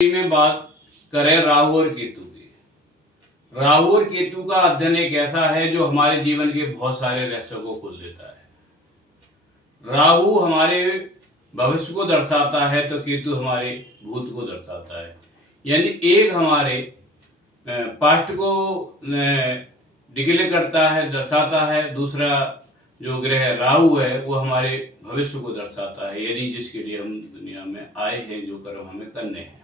में बात करें राहु और केतु की। राहु और केतु का अध्ययन एक ऐसा है जो हमारे जीवन के बहुत सारे रहस्यों को खोल देता है। राहु हमारे भविष्य को दर्शाता है तो केतु हमारे भूत को दर्शाता है। यानी एक हमारे पास्ट को डिक्लेयर करता है, दर्शाता है। दूसरा जो ग्रह राहु है वो हमारे भविष्य को दर्शाता है, यानी जिसके लिए हम दुनिया में आए हैं, जो कर्म हमें करने हैं।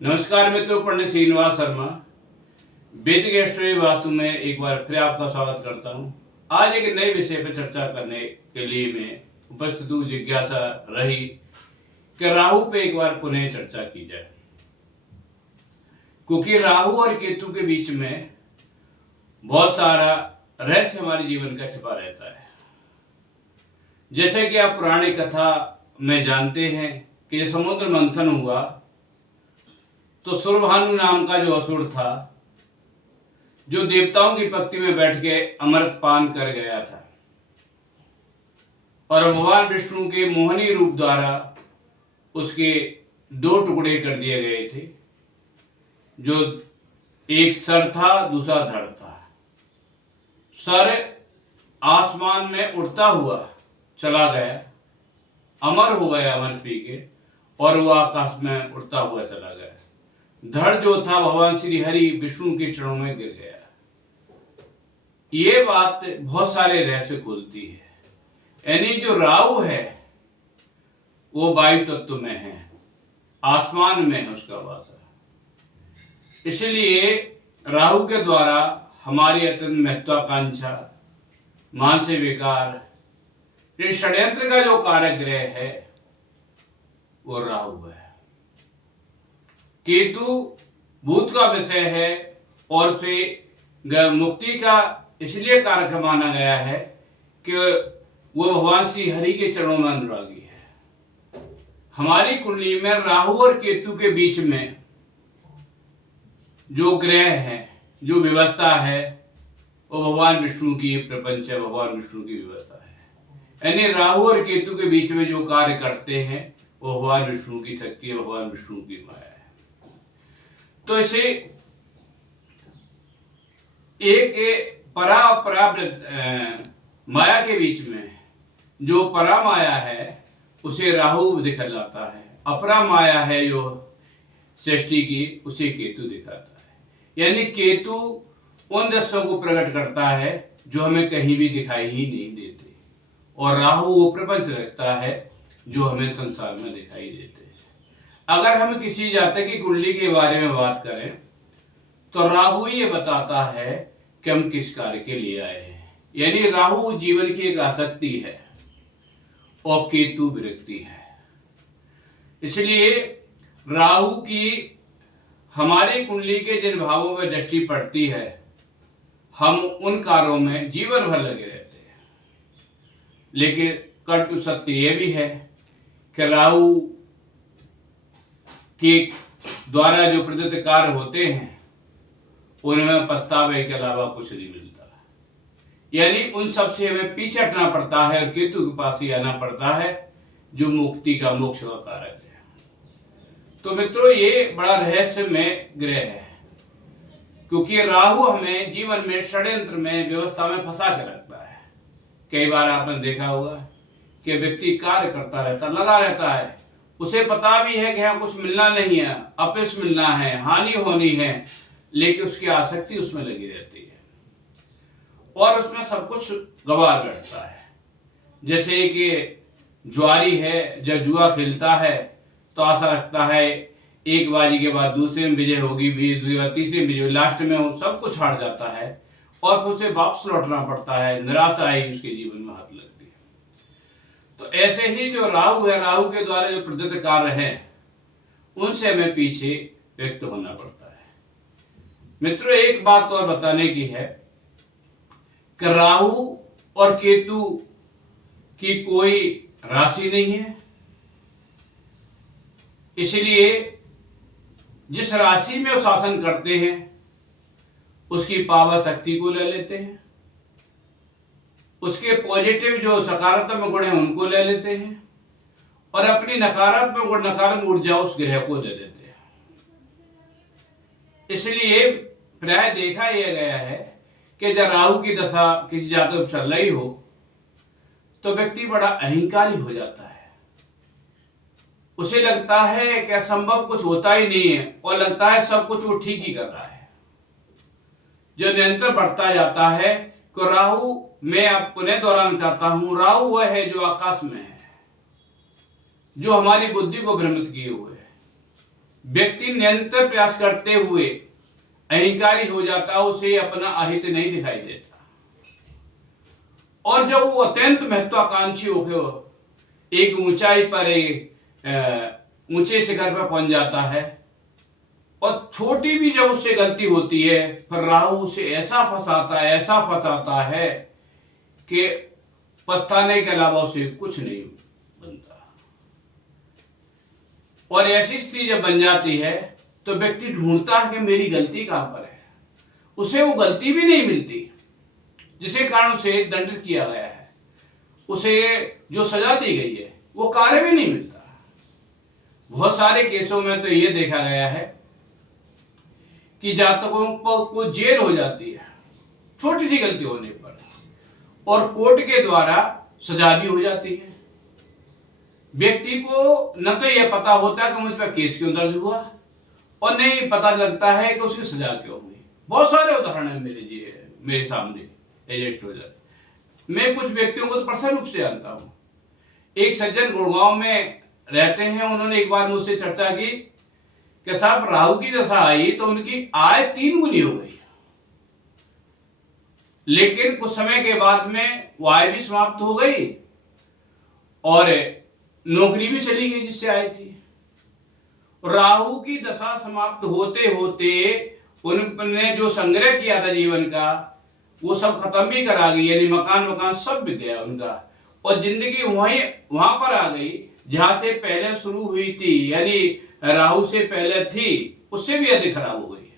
नमस्कार मित्रों, पंडित श्रीनिवास शर्मा वैदिक एस्ट्रोलॉजी वास्तु में एक बार फिर आपका स्वागत करता हूं। आज एक नए विषय पर चर्चा करने के लिए मैं उपस्थित हूं। जिज्ञासा रही कि राहु पे एक बार पुनः चर्चा की जाए, क्योंकि राहु और केतु के बीच में बहुत सारा रहस्य हमारे जीवन का छिपा रहता है। जैसे कि आप पुरानी कथा में जानते हैं कि समुद्र मंथन हुआ तो सुरभानु नाम का जो असुर था, जो देवताओं की पंक्ति में बैठ के अमृत पान कर गया था, और भगवान विष्णु के मोहनी रूप द्वारा उसके दो टुकड़े कर दिए गए थे। जो एक सर था, दूसरा धड़ था। सर आसमान में उड़ता हुआ चला गया, अमर हो गया अमृत पी के, और वह आकाश में उड़ता हुआ चला गया। धड़ जो था भगवान श्री हरि विष्णु के चरणों में गिर गया। ये बात बहुत सारे रहस्य खोलती है। यानी जो राहु है वो वायु तत्व में है, आसमान में है उसका वास। इसलिए राहु के द्वारा हमारी अत्यंत महत्वाकांक्षा, मानसिक विकार, षड्यंत्र का जो कारक ग्रह है वो राहु है। केतु भूत का विषय है और उसे मुक्ति का इसलिए कारक माना गया है कि वो भगवान श्री हरि के चरणों में अनुरागी है। हमारी कुंडली में राहु और केतु के बीच में जो ग्रह है, जो व्यवस्था है, वो भगवान विष्णु की प्रपंच है, भगवान विष्णु की व्यवस्था है। यानी राहु और केतु के बीच में जो कार्य करते हैं वो भगवान विष्णु की शक्ति है, भगवान विष्णु की माया है। तो इसे एक परा माया के बीच में जो परा माया है उसे राहु दिखलाता है, अपरा माया है जो सृष्टि की उसे केतु दिखाता है। यानी केतु उन दृश्यों को प्रकट करता है जो हमें कहीं भी दिखाई ही नहीं देते, और राहु वो प्रपंच रखता है जो हमें संसार में दिखाई देते हैं। अगर हम किसी जातक की कुंडली के बारे में बात करें तो राहु ये बताता है कि हम किस कार्य के लिए आए हैं। यानी राहु जीवन की एक आसक्ति है और केतु विरक्ति है। इसलिए राहु की हमारी कुंडली के जिन भावों में दृष्टि पड़ती है, हम उन कार्यों में जीवन भर लगे रहते हैं। लेकिन कटु सत्य यह भी है कि राहु के द्वारा जो प्रदत्त कार्य होते हैं उनमें पछतावे के अलावा कुछ नहीं मिलता। यानी उन सब से हमें पीछे हटना पड़ता है और केतु के पास ही आना पड़ता है जो मुक्ति का, मोक्ष का कारक है। तो मित्रों, ये बड़ा रहस्यमय ग्रह है, क्योंकि राहु हमें जीवन में षड्यंत्र में, व्यवस्था में फंसा के रखता है। कई बार आपने देखा होगा कि व्यक्ति कार्य करता रहता, लगा रहता है, उसे पता भी है कि यहाँ कुछ मिलना नहीं है, अपयश मिलना है, हानि होनी है, लेकिन उसकी आसक्ति उसमें लगी रहती है और उसमें सब कुछ गवा बैठता है। जैसे कि जुआरी है, जब जुआ खेलता है तो आशा रखता है एक बाजी के बाद दूसरे में विजय होगी, दूसरी बार तीसरी में विजय, लास्ट में वो सब कुछ हार जाता है और फिर उसे वापस लौटना पड़ता है। निराशा ही उसके जीवन में हाथ लगती है। तो ऐसे ही जो राहु है, राहु के द्वारा जो प्रदत्त कार्य है उनसे हमें पीछे व्यक्त होना पड़ता है। मित्रों, एक बात और बताने की है कि राहु और केतु की कोई राशि नहीं है। इसलिए जिस राशि में वो शासन करते हैं उसकी पावर शक्ति को ले लेते हैं, उसके पॉजिटिव जो सकारात्मक गुण है उनको ले लेते हैं, और अपनी नकारात्मक गुण, नकारात्मक ऊर्जा उस ग्रह को दे देते हैं। इसलिए प्राय देखा यह गया है कि जब राहु की दशा किसी जातक पर चल रही हो तो व्यक्ति बड़ा अहंकारी हो जाता है। उसे लगता है कि असंभव कुछ होता ही नहीं है और लगता है सब कुछ वो ठीक ही कर रहा है। जो निरंतर बढ़ता जाता है कि राहु, मैं अब पुनः दोहराना चाहता हूं, राहु वह है जो आकाश में है, जो हमारी बुद्धि को भ्रमित किए हुए है। व्यक्ति निरंतर प्रयास करते हुए अहंकारी हो जाता, उसे अपना अहित नहीं दिखाई देता। और जब वो अत्यंत महत्वाकांक्षी होकर एक ऊंचाई पर ऊंचे शिखर पर पहुंच जाता है और छोटी भी जब उससे गलती होती है, फिर राहु उसे ऐसा फंसाता है कि पछताने के अलावा उसे कुछ नहीं बनता। और ऐसी स्थिति जब बन जाती है तो व्यक्ति ढूंढता है कि मेरी गलती कहां पर है। उसे वो गलती भी नहीं मिलती जिसके कारण उसे दंडित किया गया है, उसे जो सजा दी गई है वो कार्य भी नहीं मिलता। बहुत सारे केसों में तो ये देखा गया है कि जातकों को जेल हो जाती है छोटी सी गलती होने पर, और कोर्ट के द्वारा सजा भी हो जाती है। व्यक्ति को न तो यह पता होता कि मुझ पर केस क्यों दर्ज हुआ और नहीं पता लगता है कि उसकी सजा क्यों हुई। बहुत सारे उदाहरण है मेरे सामने एजेस्ट हो जाते। मैं कुछ व्यक्तियों को तो पर्सनल रूप से जानता हूं। एक सज्जन गुड़गांव में रहते हैं, उन्होंने एक बार मुझसे चर्चा की कि साहब राहु की दशा आई तो उनकी आय 3 गुनी हो गई, लेकिन कुछ समय के बाद में वो आय भी समाप्त हो गई और नौकरी भी चली गई जिससे आय थी। राहु की दशा समाप्त होते होते उन्होंने जो संग्रह किया था जीवन का वो सब खत्म भी करा गई, यानी मकान सब बिक गया उनका, और जिंदगी वहां पर आ गई जहां से पहले शुरू हुई थी, यानी राहु से पहले थी उससे भी अधिक खराब हो गई।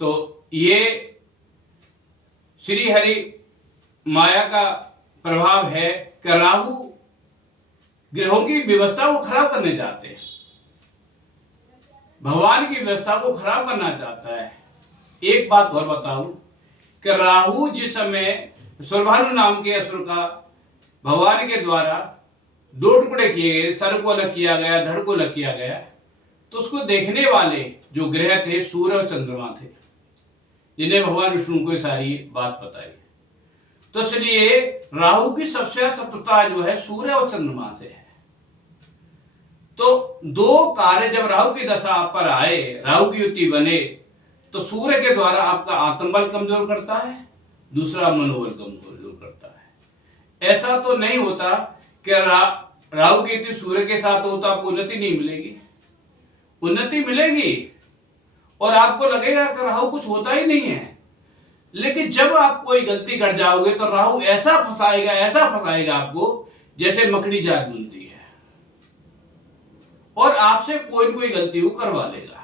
तो ये श्री हरि माया का प्रभाव है कि राहु ग्रहों की व्यवस्था को खराब करने चाहते हैं, भगवान की व्यवस्था को खराब करना चाहता है। एक बात और बताऊं कि राहु जिस समय सुरभानु नाम के असुर का भगवान के द्वारा 2 टुकड़े किए गए, सर को अलग किया गया, धड़ को अलग किया गया, तो उसको देखने वाले जो ग्रह थे सूर्य और चंद्रमा थे, जिन्हें भगवान विष्णु को सारी बात बताई। तो इसलिए राहु की सबसे ज्यादा शत्रुता जो है सूर्य और चंद्रमा से है। तो 2 कार्य जब राहु की दशा आप पर आए, राहु की युति बने, तो सूर्य के द्वारा आपका आत्मबल कमजोर करता है, दूसरा मनोबल कमजोर करता है। ऐसा तो नहीं होता कि राहु की युति सूर्य के साथ हो तो आपको उन्नति नहीं मिलेगी, उन्नति मिलेगी और आपको लगेगा कि राहु कुछ होता ही नहीं है। लेकिन जब आप कोई गलती कर जाओगे तो राहु ऐसा फंसाएगा आपको जैसे मकड़ी जाल बुनती है, और आपसे कोई कोई गलती वो करवा लेगा।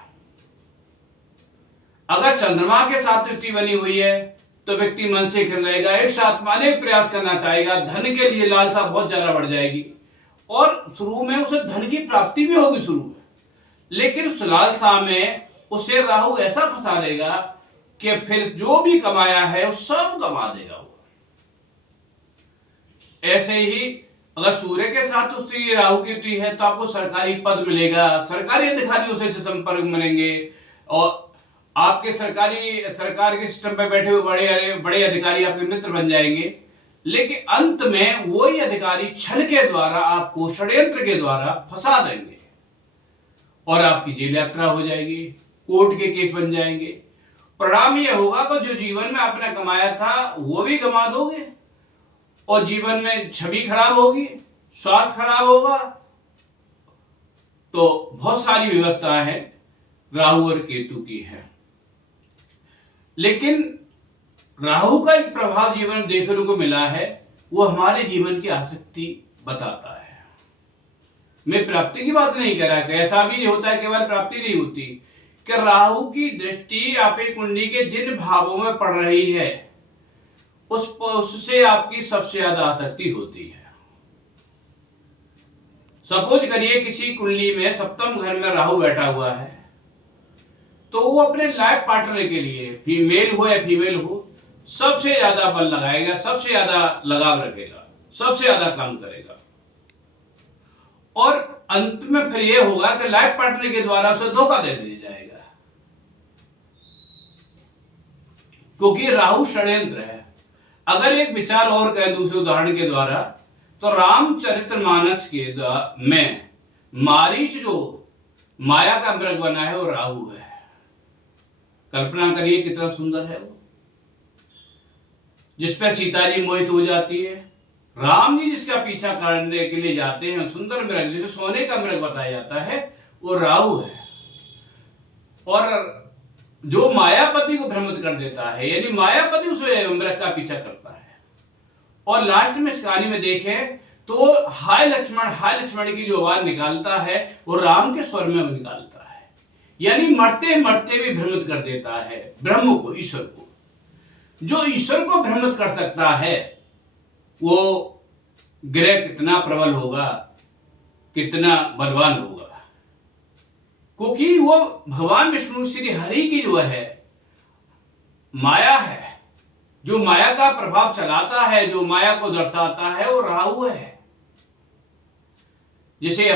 अगर चंद्रमा के साथ युति बनी हुई है तो व्यक्ति मन से खिल रहेगा, एक साथ में अनेक प्रयास करना चाहेगा, धन के लिए लालसा बहुत ज्यादा बढ़ जाएगी और शुरू में उसे धन की प्राप्ति भी होगी शुरू में, लेकिन उस लालसा में उसे राहु ऐसा फंसा लेगा कि फिर जो भी कमाया है वो सब गंवा देगा वो। ऐसे ही अगर सूर्य के साथ उसकी राहु की युति है तो आपको सरकारी पद मिलेगा, सरकारी अधिकारियों से संपर्क बनेंगे और आपके सरकार के सिस्टम पर बैठे हुए बड़े अधिकारी आपके मित्र बन जाएंगे। लेकिन अंत में वही अधिकारी छल के द्वारा आपको षड्यंत्र के द्वारा फंसा देंगे और आपकी जेल यात्रा हो जाएगी, कोर्ट के केस बन जाएंगे। परिणाम यह होगा कि जो जीवन में आपने कमाया था वो भी गंवा दोगे और जीवन में छवि खराब होगी, स्वास्थ्य खराब होगा। तो बहुत सारी व्यवस्था है राहु और केतु की है। लेकिन राहु का एक प्रभाव जीवन में देखने को मिला है, वो हमारे जीवन की आसक्ति बताता है। मैं प्राप्ति की बात नहीं कर रहा कि ऐसा भी होता है केवल प्राप्ति नहीं होती, कि राहु की दृष्टि आपकी कुंडली के जिन भावों में पड़ रही है उससे आपकी सबसे ज्यादा आसक्ति होती है। सपोज करिए किसी कुंडली में सप्तम घर में राहु बैठा हुआ है तो वो अपने लाइफ पार्टनर के लिए, फीमेल हो या फीमेल हो, सबसे ज्यादा बल लगाएगा, सबसे ज्यादा लगाव रखेगा, सबसे ज्यादा काम करेगा। और अंत में फिर यह होगा कि लाइफ पार्टनर के द्वारा उसे धोखा दे दिया जाएगा, क्योंकि राहु षड्यंत्र है। अगर एक विचार और कहें दूसरे उदाहरण के द्वारा, तो रामचरितमानस के में मारीच जो माया का मृग बना है वो राहु है। कल्पना करिए कितना सुंदर है वो, जिसपे सीता जी मोहित हो जाती है। राम जी जिसका पीछा करने के लिए जाते हैं, सुंदर मृग जिसे सोने का मृग बताया जाता है, वो राहु है। और जो मायापति को भ्रमित कर देता है, यानी मायापति उस मृग का पीछा करता है। और लास्ट में इस कहानी में देखें तो हाय लक्ष्मण की जो आवाज निकालता है वो राम के स्वर में निकालता है, यानी मरते मरते भी भ्रमित कर देता है ब्रह्म को, ईश्वर को। जो ईश्वर को भ्रमित कर सकता है वो ग्रह कितना प्रबल होगा, कितना बलवान होगा, क्योंकि वो भगवान विष्णु श्री हरि की जो है माया है, जो माया का प्रभाव चलाता है, जो माया को दर्शाता है, वो राहु है, जिसे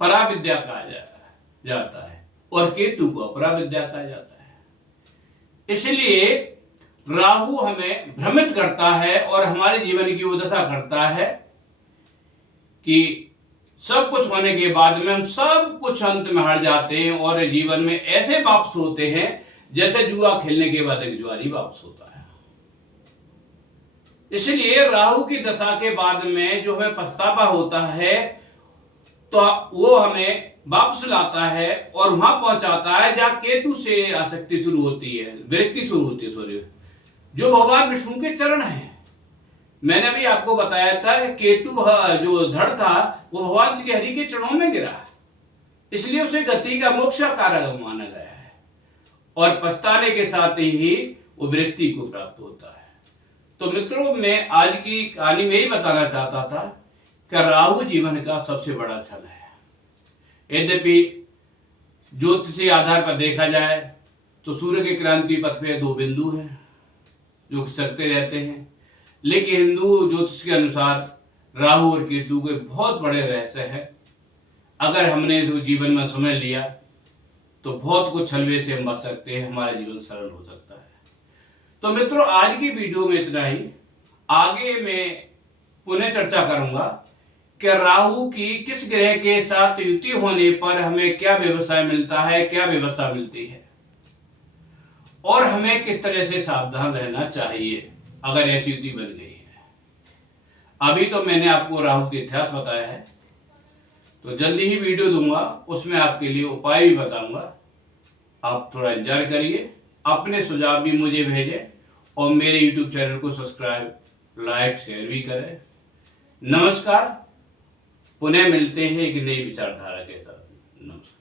परा विद्या कहा जाता है, और केतु को अपरा विद्या कहा जाता है। इसलिए राहु हमें भ्रमित करता है और हमारे जीवन की वो दशा करता है कि सब कुछ होने के बाद में हम सब कुछ अंत में हार जाते हैं और जीवन में ऐसे वापस होते हैं जैसे जुआ खेलने के बाद एक जुआरी वापस होता है। इसलिए राहु की दशा के बाद में जो हमें पछतावा होता है, तो वो हमें वापस लाता है और वहां पहुंचाता है जहां केतु से आसक्ति शुरू होती है, विरक्ति शुरू होती है, सॉरी, जो भगवान विष्णु के चरण हैं। मैंने अभी आपको बताया था कि केतु जो धड़ था वो भगवान श्री हरि के चरणों में गिरा, इसलिए उसे गति का मोक्ष का कारक माना गया है और पछताने के साथ ही वो विरक्ति को प्राप्त होता है। तो मित्रों, मैं आज की कहानी में ही बताना चाहता था कि राहु जीवन का सबसे बड़ा छल है। यद्यपि ज्योतिषीय आधार पर देखा जाए तो सूर्य के क्रांति पथ पे 2 बिंदु हैं जो खिसकते रहते हैं, लेकिन हिंदू ज्योतिष के अनुसार राहु और केतु के बहुत बड़े रहस्य है। अगर हमने जो जीवन में समझ लिया तो बहुत कुछ हलवे से हम बच सकते हैं, हमारा जीवन सरल हो सकता है। तो मित्रों, आज की वीडियो में इतना ही। आगे मैं पुनः चर्चा करूंगा कि राहु की किस ग्रह के साथ युति होने पर हमें क्या व्यवसाय मिलता है, क्या व्यवस्था मिलती है, और हमें किस तरह से सावधान रहना चाहिए अगर ऐसी युति बन गई है। अभी तो मैंने आपको राहु का इतिहास बताया है, तो जल्दी ही वीडियो दूंगा, उसमें आपके लिए उपाय भी बताऊंगा। आप थोड़ा इंतजार करिए, अपने सुझाव भी मुझे भेजें और मेरे YouTube चैनल को सब्सक्राइब, लाइक, शेयर भी करें। नमस्कार, पुनः मिलते हैं एक नई विचारधारा के साथ। नमस्कार।